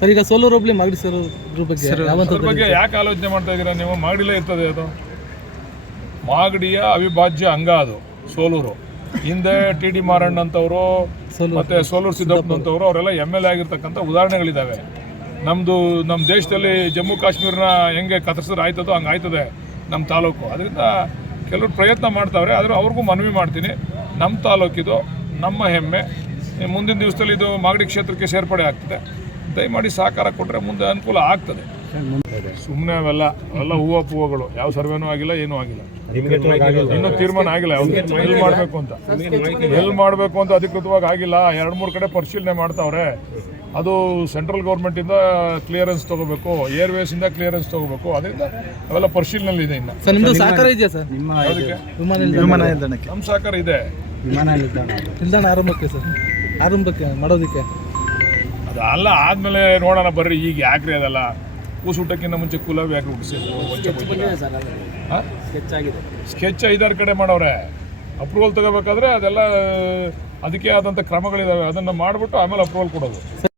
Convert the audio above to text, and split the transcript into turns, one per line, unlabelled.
Sir ಈಗ ಸೋಲೂರು ಹೋಬಳಿ Magadi sir ಬಗ್ಗೆ
ಅದ್ರ ಬಗ್ಗೆ ಯಾಕೆ ಆಲೋಚನೆ ಮಾಡ್ತಾ ಇದ್ದೀರಾ ನೀವು? ಮಾಗಡಿಲೇ ಇರ್ತದೆ ಅದು, ಮಾಗಡಿಯ ಅವಿಭಾಜ್ಯ ಅಂಗ ಅದು ಸೋಲೂರು. ಹಿಂದೆ ಟಿ ಡಿ ಮಾರಣ್ಣ ಅಂತವರು ಮತ್ತೆ ಸೋಲೂರು ಸಿದ್ದಪ್ಪನಂತವರು ಅವರೆಲ್ಲ MLA ಆಗಿರ್ತಕ್ಕಂಥ ಉದಾಹರಣೆಗಳಿದ್ದಾವೆ. ನಮ್ಮ ದೇಶದಲ್ಲಿ ಜಮ್ಮು ಕಾಶ್ಮೀರನ ಹೆಂಗೆ ಕತ್ತರಿಸಿದ್ರೆ ಆಯ್ತದೋ ಹಂಗೆ ಆಯ್ತದೆ ನಮ್ಮ ತಾಲೂಕು. ಅದರಿಂದ ಕೆಲವರು ಪ್ರಯತ್ನ ಮಾಡ್ತಾವ್ರೆ. ಆದರೆ ಅವ್ರಿಗೂ ಮನವಿ ಮಾಡ್ತೀನಿ, ನಮ್ಮ ತಾಲೂಕಿದು ನಮ್ಮ ಹೆಮ್ಮೆ. ಮುಂದಿನ ದಿವಸದಲ್ಲಿ ಇದು ಮಾಗಡಿ ಕ್ಷೇತ್ರಕ್ಕೆ ಸೇರ್ಪಡೆ ಆಗ್ತದೆ. ದಯಮಾಡಿ ಸಹಕಾರ ಕೊಟ್ಟರೆ ಮುಂದೆ ಅನುಕೂಲ ಆಗ್ತದೆ. ಸುಮ್ಮನೆ ಅವೆಲ್ಲ ಹೂವುಗಳು, ಯಾವ ಸರ್ವೇನೂ ಆಗಿಲ್ಲ, ಏನೂ ಆಗಿಲ್ಲ, ಇನ್ನೂ ತೀರ್ಮಾನ ಆಗಿಲ್ಲ. ಎಲ್ಲಿ ಮಾಡಬೇಕು ಅಂತ ಅಧಿಕೃತವಾಗಿ ಆಗಿಲ್ಲ. 2-3 ಕಡೆ ಪರಿಶೀಲನೆ ಮಾಡ್ತಾವ್ರೆ. ಅದು ಸೆಂಟ್ರಲ್ ಗೌರ್ಮೆಂಟಿಂದ ಕ್ಲಿಯರೆನ್ಸ್ ತೊಗೋಬೇಕು, ಏರ್ವೇಸಿಂದ ಕ್ಲಿಯರೆನ್ಸ್ ತೊಗೋಬೇಕು. ಅದರಿಂದ ಅವೆಲ್ಲ ಪರಿಶೀಲನೆ ಇದೆ. ಇನ್ನು
ನಿಮ್ಮದು ಸಹಕಾರ ಇದೆಯಾ ಸರ್?
ವಿಮಾನ ನಿಲ್ದಾಣಕ್ಕೆ ನಮ್ಮ ಸಹಕಾರ ಇದೆ.
ನಿಲ್ದಾಣ ಆರಂಭಕ್ಕೆ ಮಾಡೋದಕ್ಕೆ
ಅದಲ್ಲ ಆದಮೇಲೆ ನೋಡೋಣ ಬರ್ರಿ. ಈಗ ಯಾಕ್ರಿ ಅದೆಲ್ಲ ಕೂಸೂಟಕ್ಕಿಂತ ಮುಂಚೆ ಕುಲವ್ ಯಾಕೆ ಸ್ಕೆಚ್ 5-6 ಕಡೆ ಮಾಡವ್ರೆ. ಅಪ್ರೂವಲ್ ತಗೋಬೇಕಾದ್ರೆ ಅದೆಲ್ಲ ಅದಕ್ಕೆ ಆದಂಥ ಕ್ರಮಗಳಿದಾವೆ. ಅದನ್ನು ಮಾಡಿಬಿಟ್ಟು ಆಮೇಲೆ ಅಪ್ರೂವಲ್ ಕೊಡೋದು.